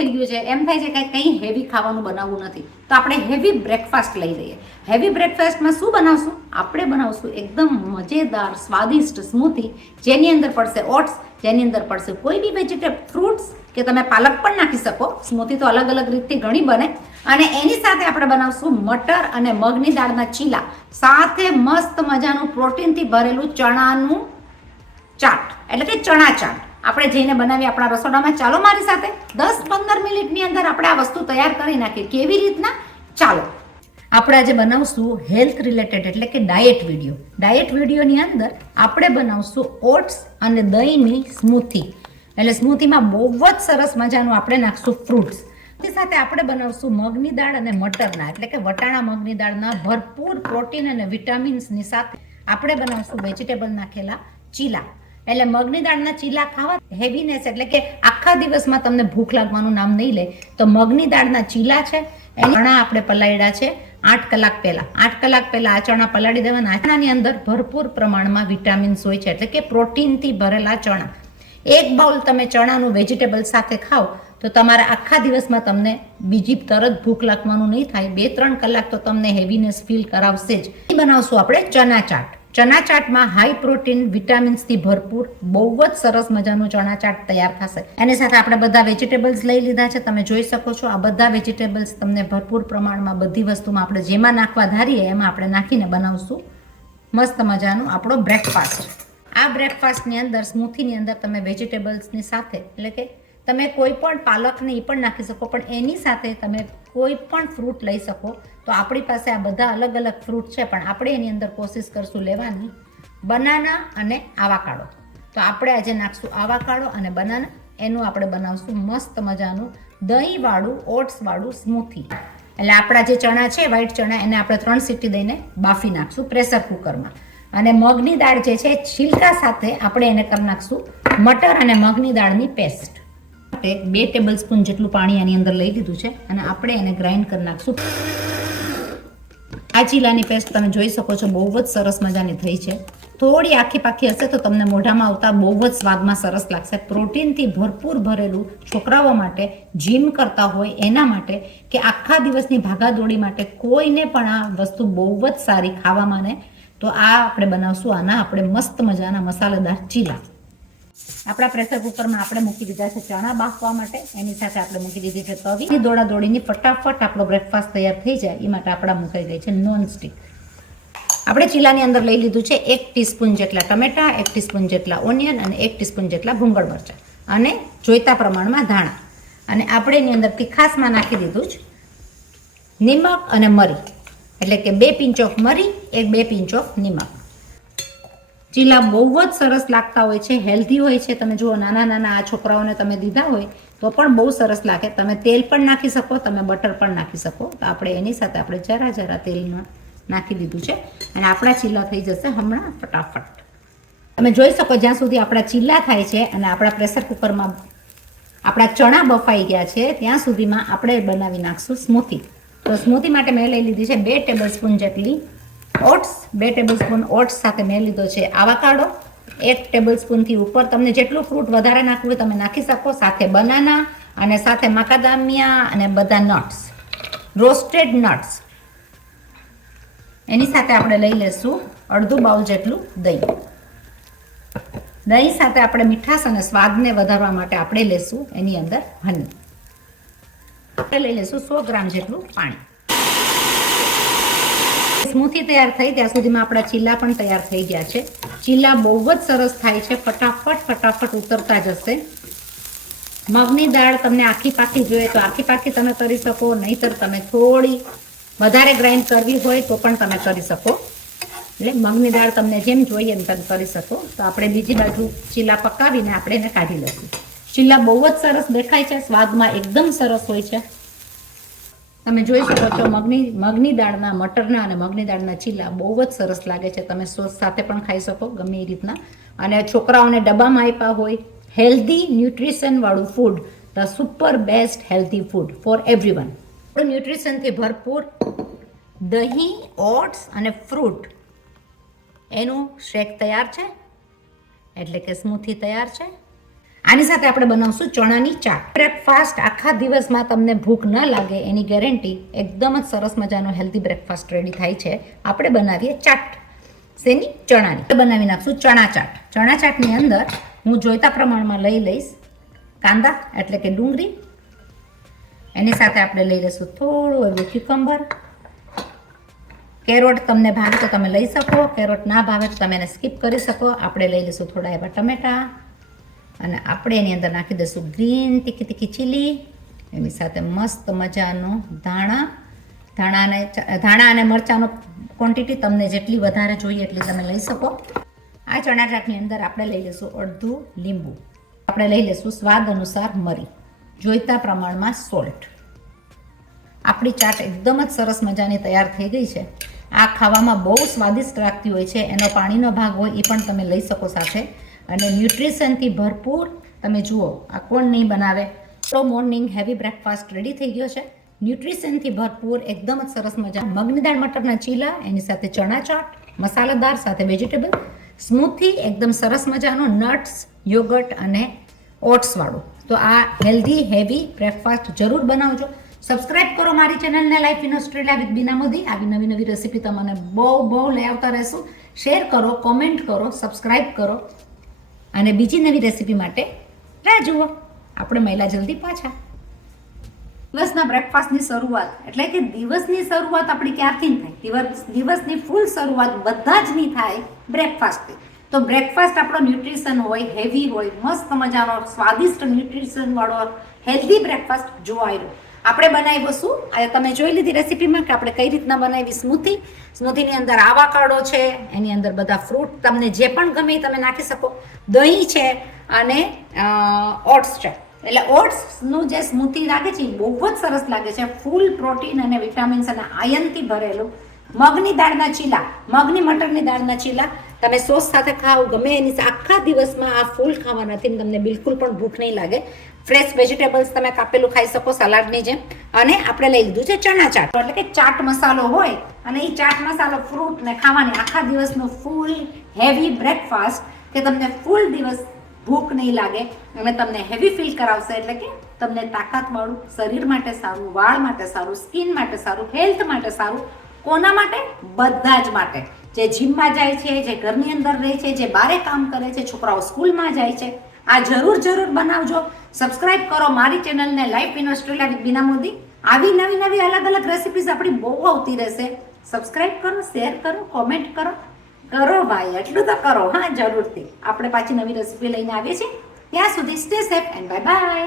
થઈ ગયું છે, એમ થાય છે કે કંઈ હેવી ખાવાનું બનાવવું નથી, તો આપણે હેવી બ્રેકફાસ્ટ લઈ લઈએ. હેવી બ્રેકફાસ્ટમાં શું બનાવશું? આપણે બનાવશું એકદમ મજેદાર સ્વાદિષ્ટ સ્મૂથી, જેની અંદર પડશે ઓટ્સ, જેની અંદર પડશે કોઈ બી વેજીટેબલ, ફ્રૂટ્સ, કે તમે પાલક પણ નાખી શકો. સ્મૂથી તો અલગ અલગ રીતથી ઘણી બને. અને એની સાથે આપણે બનાવશું મટર અને મગની દાળના ચીલા, સાથે મસ્ત મજાનું પ્રોટીનથી ભરેલું ચણાનું ચાટ, એટલે કે ચણા ચાટ. આપણે જઈને બનાવીએ આપણા રસોડામાં. ચાલો મારી સાથે 10-15 મિનિટની અંદર આપણે આ વસ્તુ તૈયાર કરી નાખીએ. કેવી રીતના? ચાલો. આપણે આજે બનાવશું હેલ્થ રિલેટેડ, એટલે કે ડાયટ વિડીયો. ડાયટ વિડીયોની અંદર આપણે બનાવશું ઓટ્સ અને દહીંની સ્મૂથી. એટલે સ્મૂથીમાં બહુ જ સરસ મજાનું આપણે નાખશું ફ્રૂટ્સ. એની સાથે આપણે બનાવશું મગની દાળ અને મટરના, એટલે કે વટાણા મગની દાળના ભરપૂર પ્રોટીન અને વિટામિન્સની સાથે આપણે બનાવશું વેજીટેબલ નાખેલા ચીલા. એટલે મગની દાળના ચીલા ખાવા હેવીનેસ, એટલે કે આખા દિવસમાં તમને ભૂખ લાગવાનું નામ નહીં લે, તો મગની દાળના ચીલા છે. ચણા આપણે પલાળ્યા છે 8 કલાક પહેલા. 8 કલાક પહેલા આ ચણા પલાળી દેવાના. આ ચણાની અંદર ભરપૂર પ્રમાણમાં વિટામિન્સ હોય છે, એટલે કે પ્રોટીનથી ભરેલા ચણા. એક બાઉલ તમે ચણાનું વેજીટેબલ સાથે ખાઓ તો તમારા આખા દિવસમાં તમને બીજી તરત ભૂખ લાગવાનું નહીં થાય. 2-3 કલાક તો તમને હેવીનેસ ફીલ કરાવશે જ. બનાવશું આપણે ચના ચાટ. ચના ચાટમાં હાઈ પ્રોટીન વિટામિન્સથી ભરપૂર બહુ જ સરસ મજાનું ચણા ચાટ તૈયાર થશે. એની સાથે આપણે બધા વેજીટેબલ્સ લઈ લીધા છે. તમે જોઈ શકો છો આ બધા વેજીટેબલ્સ તમને ભરપૂર પ્રમાણમાં બધી વસ્તુમાં આપણે જેમાં નાખવા ધારીએ એમાં આપણે નાખીને બનાવશું મસ્ત મજાનું આપણો બ્રેકફાસ્ટ. આ બ્રેકફાસ્ટની અંદર, સ્મૂથીની અંદર તમે વેજીટેબલ્સની સાથે, એટલે કે તમે કોઈ પણ પાલકને એ પણ નાખી શકો, પણ એની સાથે તમે કોઈ પણ ફ્રૂટ લઈ શકો. તો આપણી પાસે આ બધા અલગ અલગ ફ્રૂટ છે, પણ આપણે એની અંદર કોશિશ કરશું લેવાની બનાના અને આવાકાડો. તો આપણે આજે નાખશું આવાકાડો અને બનાના. એનું આપણે બનાવશું મસ્ત મજાનું દહીંવાળું ઓટ્સવાળું સ્મૂથી. એટલે આપણા જે ચણા છે, વ્હાઈટ ચણા, એને આપણે 3 સીટી દઈને બાફી નાખશું પ્રેશર કુકરમાં. અને મગની દાળ જે છે છિલકા સાથે આપણે એને કરી નાખશું મટર અને મગની દાળની પેસ્ટ. 2 ટેબલ સ્પૂન જેટલું પાણી આની અંદર લઈ લીધું છે અને આપણે એને ગ્રાઇન્ડ કરી નાખશું. આ ચીલાની પેસ્ટ તમે જોઈ શકો છો બહુ જ સરસ મજાની થઈ છે. થોડી આખી પાખી હશે તો તમને મોઢામાં આવતા બહુ જ સ્વાદમાં સરસ લાગશે. પ્રોટીનથી ભરપૂર ભરેલું, છોકરાઓ માટે, જીમ કરતા હોય એના માટે, કે આખા દિવસની ભાગાદોડી માટે કોઈને પણ આ વસ્તુ બહુ જ સારી ખાવામાં ને. તો આ આપણે બનાવશું આના આપણે મસ્ત મજાના મસાલેદાર ચીલા. આપણા પ્રેશર કુકરમાં આપણે મૂકી દીધા છે ચણા બાફવા માટે. એની સાથે આપણે મૂકી દીધી છે તવી. દોડાદોડીની ફટાફટ આપણો બ્રેકફાસ્ટ તૈયાર થઈ જાય એ માટે આપણા મુકાઈ ગઈ છે નોન સ્ટિક. આપણે ચીલાની અંદર લઈ લીધું છે 1 ટીસ્પૂન જેટલા ટમેટા, 1 ટીસ્પૂન જેટલા ઓનિયન અને 1 ટીસ્પૂન જેટલા ભૂંગળ મરચાં અને જોઈતા પ્રમાણમાં ધાણા. અને આપણે એની અંદર તીખાસમાં નાખી દીધું છે નિમક અને મરી, એટલે કે 2 પિંચ ઓફ મરી, 2 પિંચ ઓફ નિમક. ચીલા બહુ જ સરસ લાગતા હોય છે, હેલ્ધી હોય છે. તમે જુઓ નાના નાના આ છોકરાઓને તમે દીધા હોય તો પણ બહુ સરસ લાગે. તમે તેલ પણ નાખી શકો, તમે બટર પણ નાખી શકો. તો આપણે એની સાથે આપણે જરા તેલમાં નાખી દીધું છે અને આપણા ચીલા થઈ જશે હમણાં ફટાફટ. તમે જોઈ શકો જ્યાં સુધી આપણા ચીલા થાય છે અને આપણા પ્રેશર કુકરમાં આપણા ચણા બફાઈ ગયા છે ત્યાં સુધીમાં આપણે બનાવી નાખશું સ્મૂથી. તો સ્મૂથી માટે મેં લઈ લીધી છે 2 ટેબલ સ્પૂન જેટલી ઓટ્સ. 2 ટેબલ સ્પૂન ઓટ્સ સાથે મેં લીધો છે આવાકાડો. 1 ટેબલ સ્પૂનથી ઉપર તમને જેટલું ફ્રૂટ વધારે નાખવું હોય તમે નાખી શકો. સાથે બનાના અને સાથે માકાદામિયા અને બધા નટ્સ, રોસ્ટેડ નટ્સ. એની સાથે આપણે લઈ લઈશું અડધું બાઉલ જેટલું દહીં. દહીં સાથે આપણે મીઠાશ અને સ્વાદને વધારવા માટે આપણે લેશું એની અંદર હની. આપણે લઈ લઈશું 100 ગ્રામ જેટલું પાણી. સ્મૂથી તૈયાર થઈ ત્યાં સુધીમાં આપણા ચીલા પણ તૈયાર થઈ ગયા છે. ચીલા બહુ જ સરસ થાય છે, ફટાફટ ઉતરતા જશે. મગની દાળ તમને આખી પાખી જોઈએ તો આખી પાખી તમે કરી શકો, નહીતર તમે થોડી વધારે ગ્રાઇન્ડ કરવી હોય તો પણ તમે કરી શકો. એટલે મગની દાળ તમને જેમ જોઈએ એમ તમે કરી શકો. તો આપણે બીજી બાજુ ચીલા પકાવીને આપણે એને કાઢી લઈશું. ચીલા બહુ જ સરસ દેખાય છે, સ્વાદમાં એકદમ સરસ હોય છે. તમે જોઈ શકો છો મગની દાળના, મટરના અને મગની દાળના ચીલા બહુ જ સરસ લાગે છે. તમે સોસ સાથે પણ ખાઈ શકો ગમે એ રીતના. અને છોકરાઓને ડબ્બામાં આપ્યા હોય, હેલ્ધી ન્યુટ્રિશન વાળું food, the super best healthy food for everyone. ન્યુટ્રિશનથી ભરપૂર દહીં, ઓટ્સ અને ફ્રૂટ, એનું શેક તૈયાર છે, એટલે કે સ્મૂથી તૈયાર છે. આની સાથે આપણે બનાવશું ચણાની ચાટ. બ્રેકફાસ્ટ આખા દિવસમાં તમને ભૂખ ન લાગે એની ગેરંટી. એકદમ જ સરસ મજાનો હેલ્ધી બ્રેકફાસ્ટ રેડી થાય છે. આપણે બનાવીએ ચાટ. શેની? ચણાની. બનાવી નાખશું ચણા ચાટ. ચણા ચાટની અંદર હું જોઈતા પ્રમાણમાં લઈ લઈશ કાંદા એટલે કે ડુંગળી. એની સાથે આપણે લઈ લઈશું થોડું એવું ક્યુકમ્બર. કેરોટ તમને ભાવે તો તમે લઈ શકો, કેરોટ ના ભાવે તો તમે એને સ્કીપ કરી શકો. આપણે લઈ લઈશું થોડા એવા ટમેટા અને આપણે એની અંદર નાખી દઈશું ગ્રીન તીખી તીખી ચીલી. એની સાથે મસ્ત મજાનો ધાણા અને મરચાંનો ક્વોન્ટિટી તમને જેટલી વધારે જોઈએ એટલી તમે લઈ શકો. આ ચણા ચાટની અંદર આપણે લઈ લઈશું અડધું લીંબુ. આપણે લઈ લઈશું સ્વાદ અનુસાર મરી, જોઈતા પ્રમાણમાં સોલ્ટ. આપણી ચાટ એકદમ જ સરસ મજાની તૈયાર થઈ ગઈ છે. આ ખાવામાં બહુ સ્વાદિષ્ટ લાગતી હોય છે. એનો પાણીનો ભાગ હોય એ પણ તમે લઈ શકો સાથે. અને ન્યુટ્રિશનથી ભરપૂર. તમે જુઓ, આ કોણ નહીં બનાવે. તો મોર્નિંગ હેવી બ્રેકફાસ્ટ રેડી થઈ ગયો છે. ન્યુટ્રિશનથી ભરપૂર એકદમ જ સરસ મજા. મગની દાળ મટરના ચીલા, એની સાથે ચણા ચાટ મસાલાદાર સાથે વેજીટેબલ સ્મૂથી, એકદમ સરસ મજાનો નટ્સ, યોગર્ટ અને ઓટ્સ વાળું. તો આ હેલ્ધી હેવી બ્રેકફાસ્ટ જરૂર બનાવજો. સબસ્ક્રાઇબ કરો મારી ચેનલને લાઈફ ઇન ઓસ્ટ્રેલિયા વિથ બીના મોદી. આવી નવી નવી રેસીપી તમને બહુ લઈ આવતા રહેશું. શેર કરો, કોમેન્ટ કરો, સબસ્ક્રાઇબ કરો અને બીજી નવી રેસીપી માટે રાહ જુઓ. આપણે મહિલા જલ્દી પાછા. દિવસના બ્રેકફાસ્ટની શરૂઆત એટલે કે દિવસની શરૂઆત આપણી ક્યારથી થાય? દિવસની ફૂલ શરૂઆત બધા જ નહીં થાય બ્રેકફાસ્ટથી. તો બ્રેકફાસ્ટ આપણો ન્યુટ્રિશન હોય, હેવી હોય, મસ્ત મજાનો સ્વાદિષ્ટ ન્યુટ્રિશન વાળો હેલ્ધી બ્રેકફાસ્ટ જોવાયેલો. આપણે બનાવ્યું શું? તમે જોઈ લીધી રેસીપીમાં કે આપણે કઈ રીતના બનાવી સ્મૂધી. સ્મૂધીની અંદર આવાકાડો છે, એની અંદર બધા ફ્રૂટ તમને જે પણ ગમે એ તમે નાખી શકો. દહીં છે અને ઓટ્સ છે. એટલે ઓટ્સનું જે સ્મૂધી લાગે છે એ બહુ જ સરસ લાગે છે. ફૂલ પ્રોટીન અને વિટામિન્સ અને આયનથી ભરેલું. મગની દાળના ચીલા, મગની મટરની દાળના ચીલા તમે સોસ સાથે ખાઓ, ગમે એની આખા દિવસમાં આ ફૂલ ખાવાનાથી તમને બિલકુલ પણ ભૂખ નહીં લાગે. ફ્રેશ વેજીટેબલ્સ તમે કાપેલું ખાઈ શકો સલાડની જેમ. અને આપણે લઈ લીધું છે ચણા ચાટ, એટલે કે ચાટ મસાલો હોય અને એ ચાટ મસાલો ફ્રૂટ ને ખાવાની આખા દિવસનો ફૂલ હેવી બ્રેકફાસ્ટ કે તમને ફૂલ દિવસ ભૂખ નહીં લાગે અને તમને હેવી ફીલ કરાવશે. એટલે કે તમને તાકાતવાળું, શરીર માટે સારું, વાળ માટે સારું, સ્કિન માટે સારું, હેલ્થ માટે સારું. કોના માટે? બધા જ માટે. જે જીમમાં જાય છે, જે ઘરની અંદર રહે છે, જે બારે કામ કરે છે, છોકરાઓ સ્કૂલમાં જાય છે. આ જરૂર બનાવજો. સબસ્ક્રાઇબ કરો મારી ચેનલને લાઈફ ઇન ઓસ્ટ્રેલિયા વિથ બીના મોદી. આવી નવી અલગ અલગ રેસીપીઝ આપણી બહુ આવતી રહેશે. સબસ્ક્રાઇબ કરો, શેર કરો, કોમેન્ટ કરો ભાઈ, એટલું તો કરો. હા, જરૂરથી. આપણે પાછી નવી રેસીપી લઈને આવીએ છીએ. ત્યાં સુધી stay safe and bye bye.